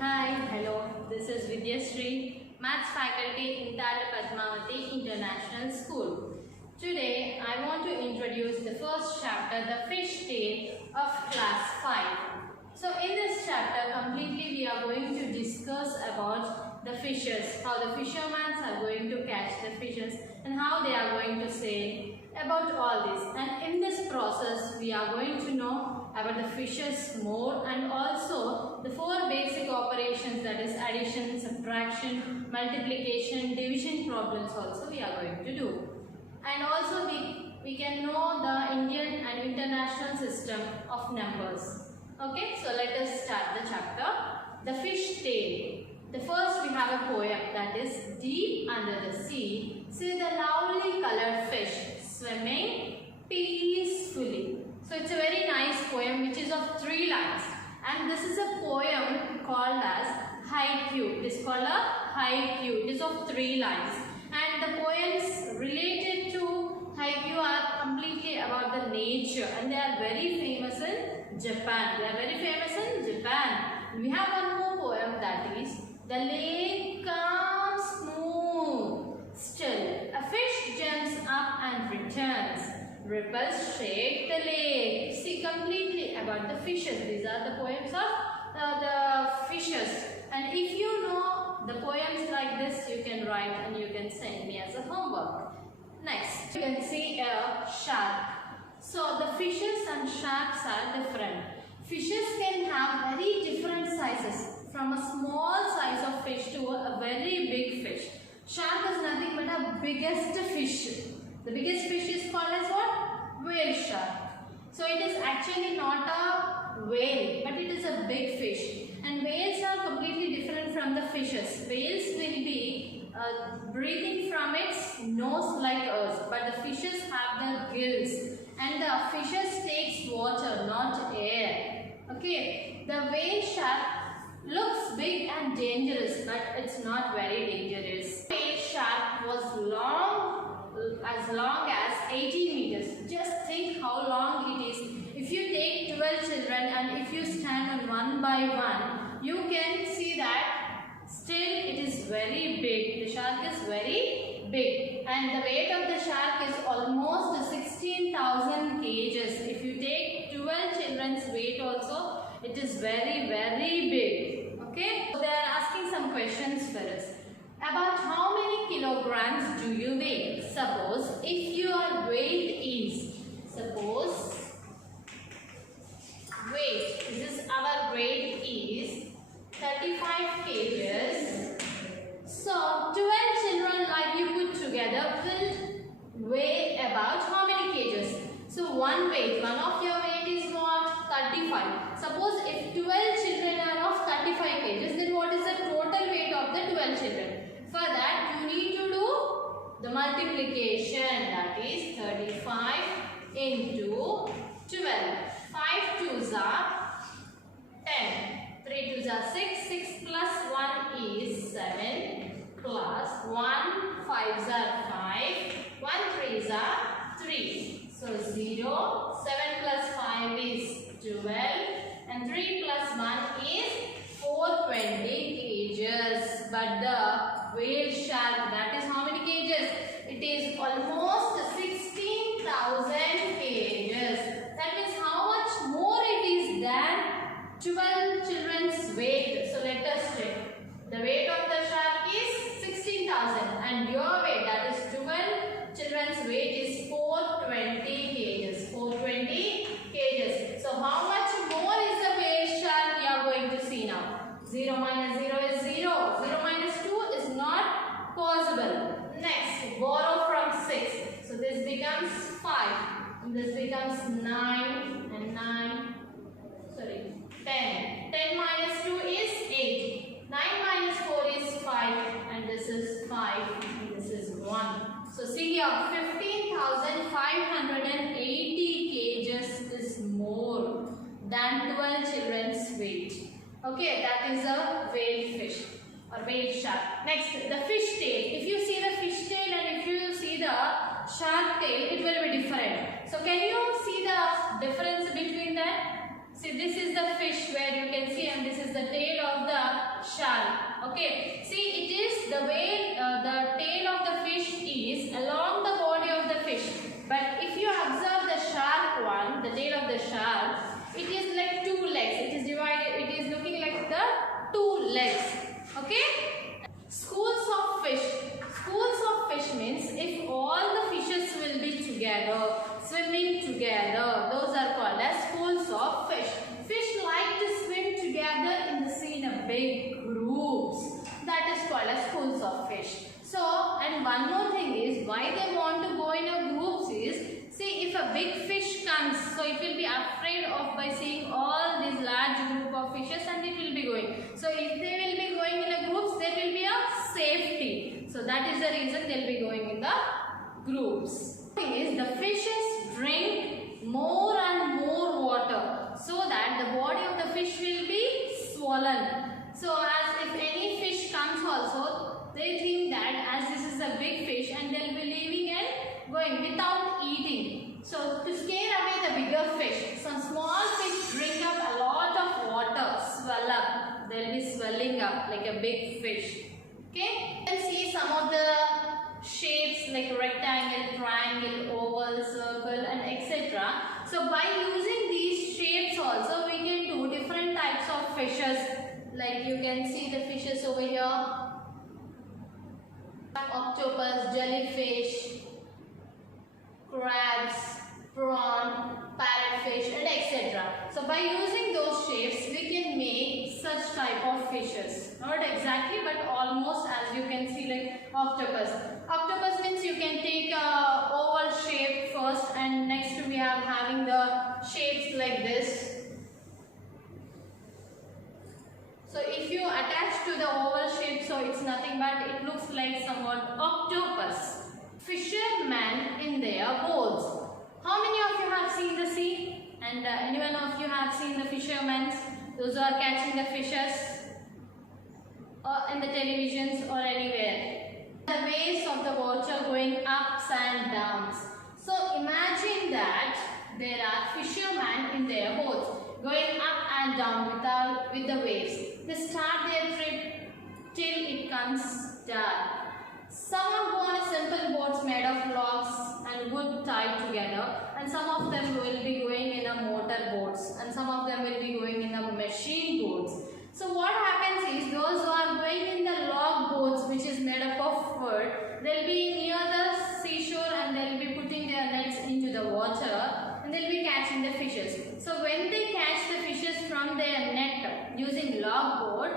Hi, hello. This is SREE, Maths faculty in Talla Padmavathi International School. Today, I want to introduce the first chapter, the fish tail of class 5. So, in this chapter, completely we are going to discuss about the fishes, how the fishermen are going to catch the fishes and how they are going to sail, about all this. And in this process, we are going to know about the fishes more and also the 4 basic operations, that is addition, subtraction, multiplication, division problems also we are going to do. And also we can know the Indian and international system of numbers. Okay, so let us start the chapter. The fish tail. The first we have a poem, that is deep under the sea. See the lovely colored fish swimming peacefully. So it's a very nice poem which is of 3 lines. And this is a poem called as haiku. It is called a haiku. It is of 3 lines. And the poems related to haiku are completely about the nature. And they are very famous in Japan. They are very famous in Japan. We have one more poem, that is the lake comes smooth still. A fish jumps up and returns. Ripples shake the lake. See, completely about the fishes. These are the poems of the fishes. And if you know the poems like this, you can write and you can send me as a homework. Next, you can see a shark. So, the fishes and sharks are different. Fishes can have very different sizes, from a small size of fish to a very big fish. Shark is nothing but a biggest fish. The biggest fish is called as what? Whale shark. So it is actually not a whale, but it is a big fish. And whales are completely different from the fishes. Whales will be breathing from its nose like us, but the fishes have the gills. And the fishes takes water, not air. Okay, the whale shark looks big and dangerous, but it's not very dangerous. Whale shark was as long as 18 meters. Just think how long it is. If you take 12 children and if you stand on one by one, you can see that still it is very big. The shark is very big. And the weight of the shark is almost 16,000 kgs. If you take 12 children's weight also, it is very big. Okay, so they are asking some questions for us. About how many kilograms do you weigh? Suppose if your weight is, this is our weight is 35 kgs. So 12 children like you put together will weigh about how many kgs? So one of your weight is what? 35. Suppose if 12 children are of 35 kgs, then what is the total weight of the 12 children? For that, you need to do the multiplication, that is 35 into 12. 5 2s are 10. 3 2s are 6. 6 plus 1 is 7. Plus 1 5s are 5. 1 3s are 3. So 0. 7 plus 5 is 12. And 3 plus 1 is 420 kgs. But the whale shark, that is how many kgs? It is almost 16,000 kgs. That means how much more it is than 12 children's weight. So let us check. The weight of the shark is 16,000 and your weight, that is 12 children's weight, is 420 kgs. 420 kgs. So how much more is the whale shark we are going to see now? 0 minus 0 is 0. 0 minus 2 is not possible. Next, borrow from 6. So this becomes 5. And this becomes 9 and 10. 10 minus 2 is 8. 9 minus 4 is 5. And this is 5. And this is 1. So see here, 15,580 kgs is more than 12 children's weight. Okay, that is a whale fish or whale shark. Next, the fish tail. If you see the fish tail and if you see the shark tail, it will be different. So can you see the difference between them? See, this is the fish where you can see, and this is the tail of the Okay, see, it is the way the tail of the fish is along the body of the fish. But if you observe the shark one, the tail of the shark, it is like two legs. It is divided. It is looking like the two legs. Okay. Schools of fish. Schools of fish means if all the fishes will be together, swimming together, those are called as schools of fish. Fish like to swim together in the sea in a big groups. That is called as schools of fish. So, and one more thing is why they want to go in a groups is, see, if a big fish comes, so it will be afraid of by seeing all these large group of fishes and it will be going. So, if they will be going in a groups, there will be a safety. So, that is the reason they will be going in the groups. The thing is, the fishes drink more and more water so that the body of the fish will be swollen. So, as if any fish comes also, they think that as this is a big fish and they will be leaving and going without eating. So, to scare away the bigger fish, some small fish drink up a lot of water, swell up. They will be swelling up like a big fish. Okay, you can see some of the shapes like rectangle, triangle, oval, circle and etc. So, by using these shapes also we can do different types of fishes. Like you can see the fishes over here. Octopus, jellyfish, crabs, prawn, parrotfish and etc. So by using those shapes we can make such type of fishes. Not exactly but almost, as you can see, like octopus. Octopus means you can take a oval shape first and next we are having the shapes like this. So if you attach to the oval shape, so it's nothing but it looks like somewhat octopus. Fishermen in their boats. How many of you have seen the sea? And anyone of you have seen the fishermen? Those who are catching the fishes? Or in the televisions or anywhere. The waves of the water going ups and downs. So imagine that there are fishermen in their boats going up and down with the waves. They start their trip till it comes dark. Some are go on a simple boats made of logs and wood tied together, and some of them will be going in a motor boats, and some of them will be going in the machine boats. So what happens is, those who are going in the log boats, which is made up of wood, they will be near the seashore and they will be putting their nets into the water and they will be catching the fishes. So when they catch the fishes from their net using log boat,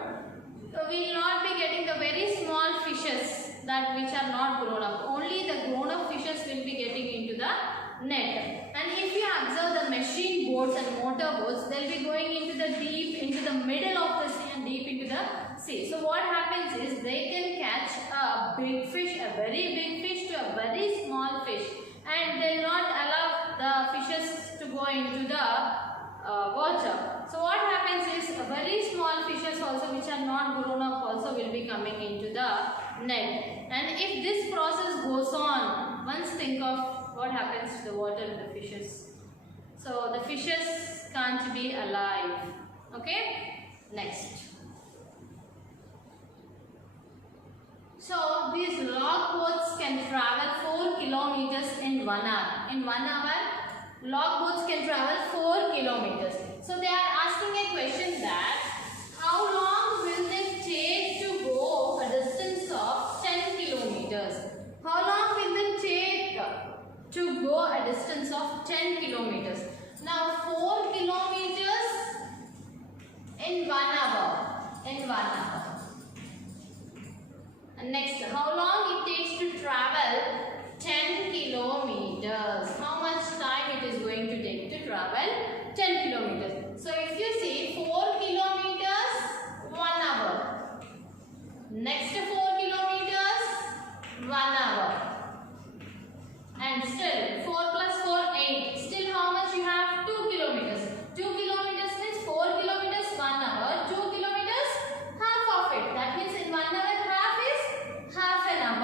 we will not be getting the very small fishes that which are not grown up. Only the grown up fishes will be getting into the net. And if you observe the machine boats and motor boats, they will be going into the deep, into the middle of the sea and deep into the sea. So what happens is, they can catch a big fish, a very big fish to a very small fish, and they will not allow the fishes to go into the water. So what happens is, very small fishes also which are not grown up also will be coming into the net. And if this process goes on, once think of what happens to the water and the fishes. So the fishes can't be alive. Okay, next. So these log boats can travel 4 kilometers in 1 hour. In 1 hour, log boats can travel 4 kilometers. So they are asking a question that, how long will they take to go a distance of 10 kilometers? How long will they take to go a distance of 10 kilometers? Now 4 kilometers in 1 hour. In 1 hour. And next, how long it takes to travel 10 kilometers? How much time it is going to take to travel 10 kilometers? So if you see 4 kilometers, 1 hour. Next 4 kilometers, 1 hour. And still 4 plus 4, 8. Still how much you have? 2 kilometers. 2 kilometers means 4 kilometers, 1 hour. 2 kilometers, half of it. That means in 1 hour, half is half an hour.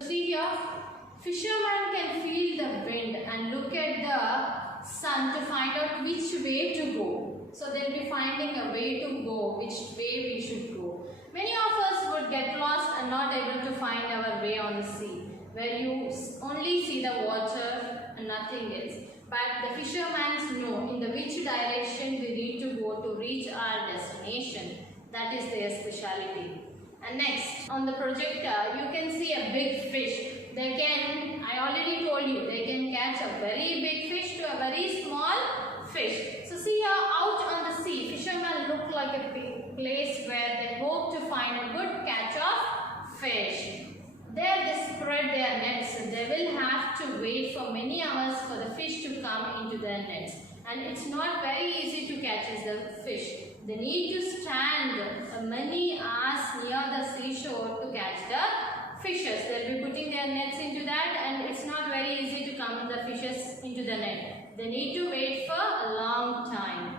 See here, fisherman can feel the wind and look at the sun to find out which way to go. So they'll be finding a way to go, which way we should go. Many of us would get lost and not able to find our way on the sea, where you only see the water and nothing else. But the fishermen know in the which direction we need to go to reach our destination. That is their speciality. And next, on the projector, you can see a big fish. They can, I already told you, they can catch a very big fish to a very small fish. So see here, out on the sea, fishermen look like a place where they hope to find a good catch of fish. There they spread their nets. They will have to wait for many hours for the fish to come into their nets. And it's not very easy to catch the fish. They need to stand many hours near the seashore to catch the fishes. They'll be putting their nets into that, and it's not very easy to come the fishes into the net. They need to wait for a long time.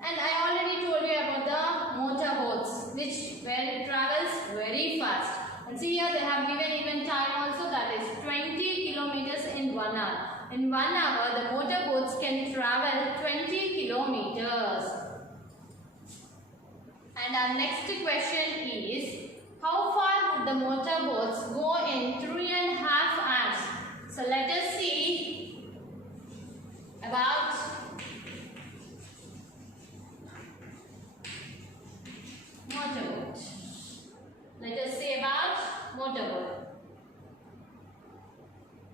And I already told you about the motor boats, where it travels very fast. And see here, they have given even time also, that is 20 kilometers in 1 hour. In 1 hour, the motor boats can travel 20 kilometers. And our next question is, how far would the motor boats go in 3.5 hours? So let us see about motorboat. Let us see about motorboat.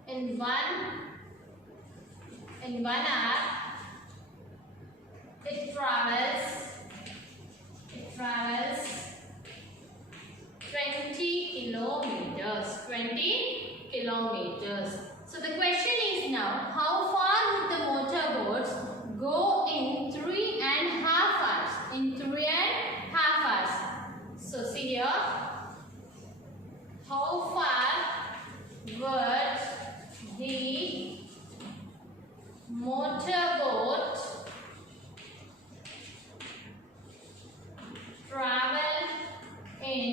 In one hour, it travels 20 kilometers. 20 kilometers. So the question is now, how far would the motorboats go in 3.5 hours? In 3.5 hours. So see here, how far would the motorboat travel in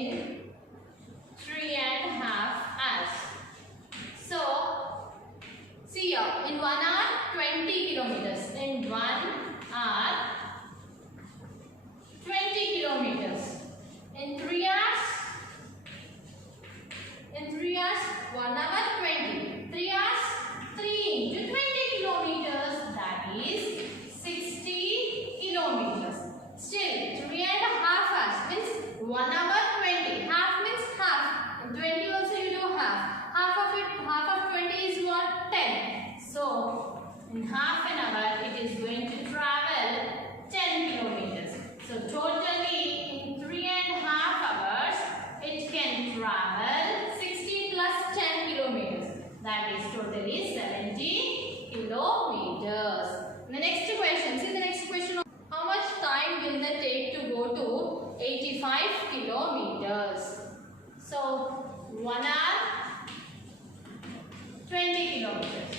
3.5 hours? So, see here, in 1 hour, 20 kilometers. In 1 hour, 20 kilometers. In 3 hours, 1 hour, 20. 3 hours, 3 into 20 kilometers, that is 60 kilometers. Still, 3.5 hours means 1 hour, 20. Half means half. In 20 also you do half. Half of 20 is what? 10. So, in half an hour, it is going to travel 10 kilometers. So, totally in 3.5 hours, it can travel 60 plus 10 kilometers. That is totally 70 kilometers. The next question, see the next question. How much time will that take to go to 85 kilometers? So, 1 hour, 20 kilometers.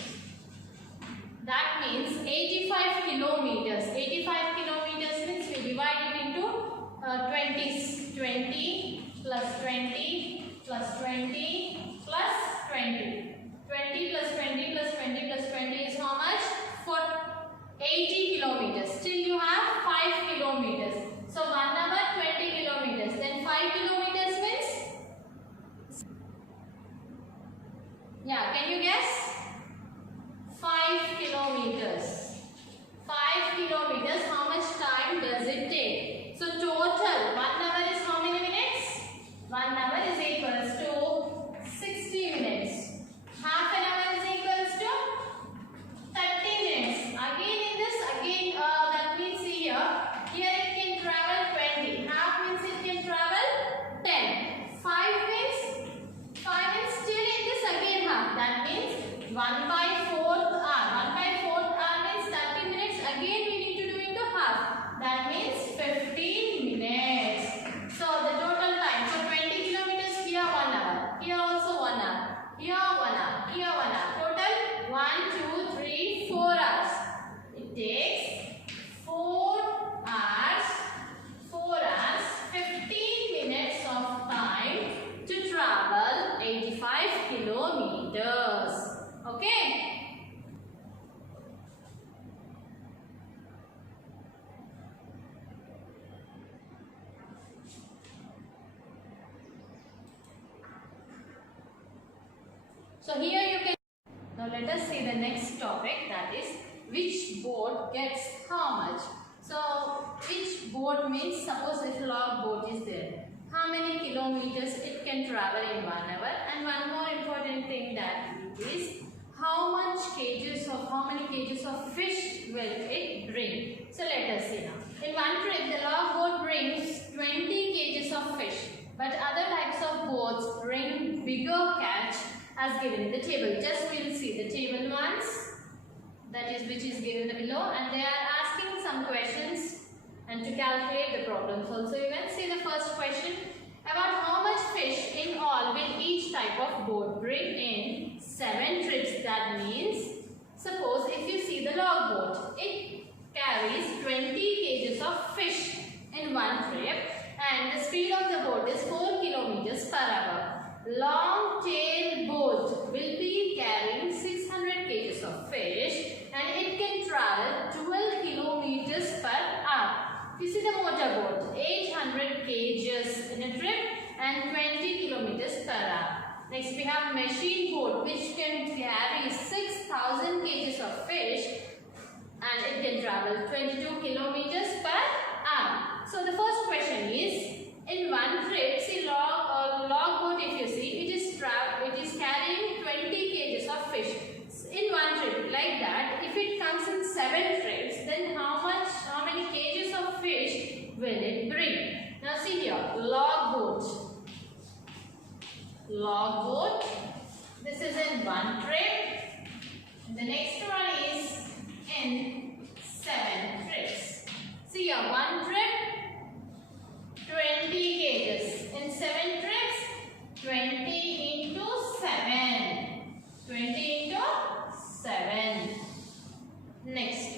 That means 85 kilometers. 85 kilometers means we divide it into 20 plus 20 plus 20 plus 20. 20 plus 20 plus 20 plus 20 is how much? For 80 kilometers. Still you have 5 kilometers. So 1 hour 20 kilometers. Then 5 kilometers means? Yeah, can you guess? 5 kilometers. 5 kilometers, how much time does it take? So total, 1 hour is how many minutes? 1 hour is equals to 60 minutes. Half an hour is equals to 30 minutes. Again in this, that means here it can travel 20. Half means it can travel 10. 5 means still in this again half. That means 1 by 4th hour. 1 by 4th hour means 30 minutes. Again we need to do into half. That means 15 minutes. So the total time. So 20 kilometers here 1 hour. Here also 1 hour. Here 1 hour. Here 1 hour. Total 1, 2, 3, 4 hours. It takes 4 hours. 15 minutes of time to travel 85 kilometers. So here you can. Now let us see the next topic, that is which boat gets how much. So which boat means, suppose if log boat is there, how many kilometers it can travel in 1 hour, and one more important thing that is how much kgs of, how many kgs of fish will it bring. So let us see now. In one trip the log boat brings 20 kgs of fish, but other types of boats bring bigger catch as given in the table. Just we'll see the table once, that is which is given below, and they are asking some questions and to calculate the problems also. You can see the first question about how much fish in all will each type of boat bring in 7 trips. That means, suppose if you see the log boat, it carries 20 kgs of fish in one trip and the speed of the boat is 4 kilometers per hour. Long tail boat will be carrying 600 kgs of fish and it can travel 12 kilometers per hour. You see the motor boat, 800 kgs in a trip and 20 kilometers per hour. Next we have machine boat which can carry 6000 kgs of fish and it can travel 22 kilometers per hour. So the first question is, in one trip, see log boat, if you see, it is carrying 20 kgs of fish. In one trip, like that, if it comes in 7 trips, then how many kgs of fish will it bring? Now see here, log boat. Log boat. This is in one trip. The next one is in 7 trips. See here, one trip, 20 kgs. In 7 trips, 20 into 7. 20 into 7. Next,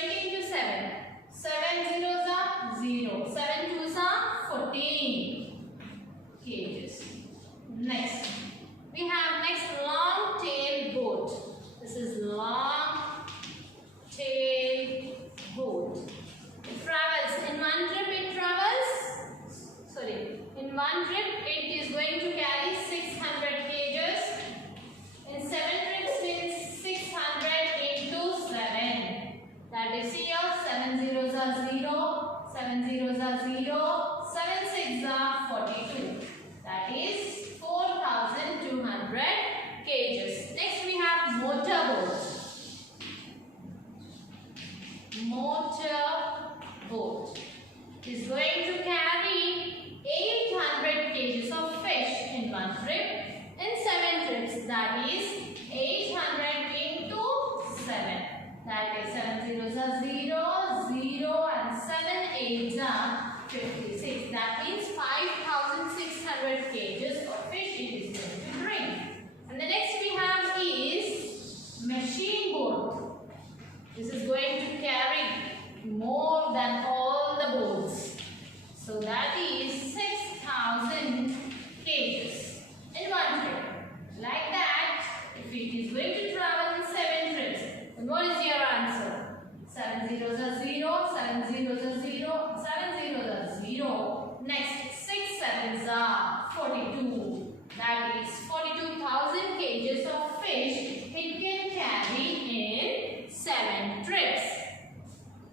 20 into 7. 7 zeros are 0. 7 twos are 14 kgs. Next, we have next long tail boat. This is long tail boat. It travels in one trip. In one trip it is going to carry 600 kgs. In 7 trips means 600 into 7. That is here 7 zeros are 0, 7 zeros are 0, 7 6 are 42. That is 4200 kgs. Next we have motor boat. Motor boat is going to carry 800 kgs of fish in one trip. In 7 trips, that is 800 into 7. That is 7 zeros are 0, 0 and 7 8s are 56. That means 5600 kgs of fish it is going to bring. And the next we have is machine boat. This is going to carry more than all the boats. So that is 6000 kgs in one trip. Like that, if it is going to travel in 7 trips, then what is your answer? 7 zeros are 0, 7 zeros are 0, 7 zeros are 0. Next, 6 sevens are 42. That is 42,000 kgs of fish it can carry in 7 trips.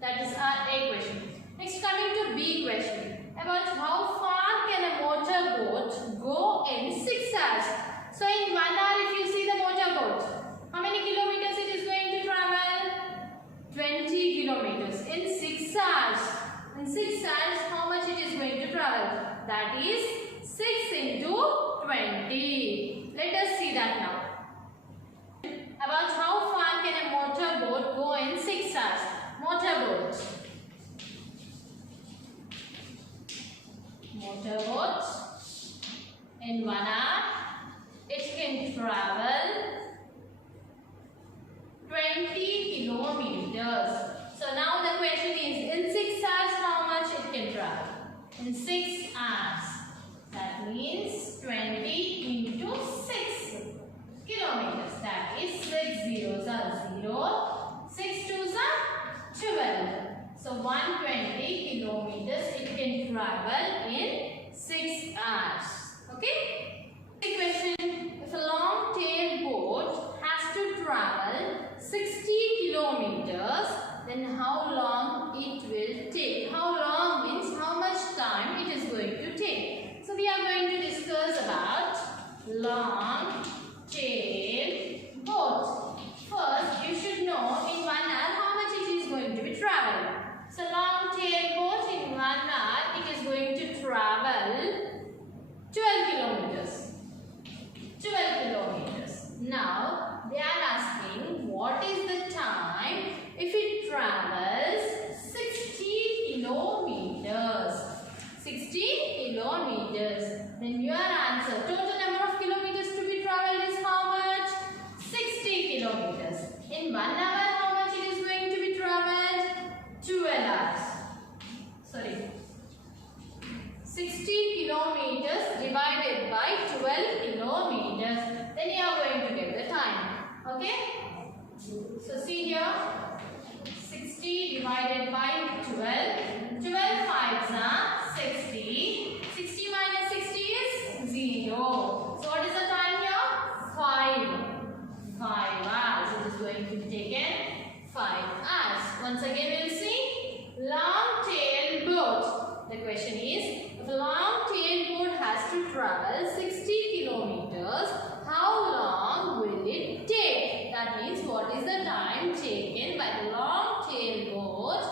That is our A question. Next, coming to B question. About how far can a motor boat go in 6 hours? So in 1 hour, if you see the motor boat, how many kilometers it is going to travel? 20 kilometers. In 6 hours. In 6 hours, how much it is going to travel? That is 6 into 20. Let us see that now. About how far can a motor boat go in 6 hours? Motor boat. Motor boat. In 1 hour, it can travel 20 kilometers. So now the question is, in 6 hours, how much it can travel? In 6 hours. That means 20 into 6 kilometers. That is 6 zeros are 0. 6 twos are 12. So 120 kilometers it can travel in 6 hours. Okay? The question, if a long tail Okay. So see here, 60 divided by 12. 12 fives are 60. 60 minus 60 is 0. So what is the time here? 5. 5 hours. It is going to be taken 5 hours. Once again we will see long-tailed boat. The question is, if a long-tailed boat has to travel 60 kilometers, how long will it take? That means what is the time taken by the long-tailed boat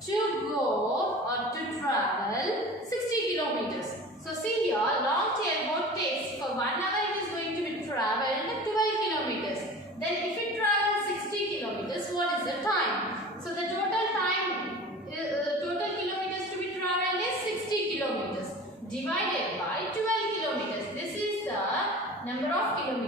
to go or to travel 60 kilometers. So see here, long-tailed boat takes for 1 hour it is going to be traveled 12 kilometers. Then if it travels 60 kilometers, what is the time? So the total time, total kilometers to be traveled is 60 kilometers divided by 12 kilometers. This is the number of kilometers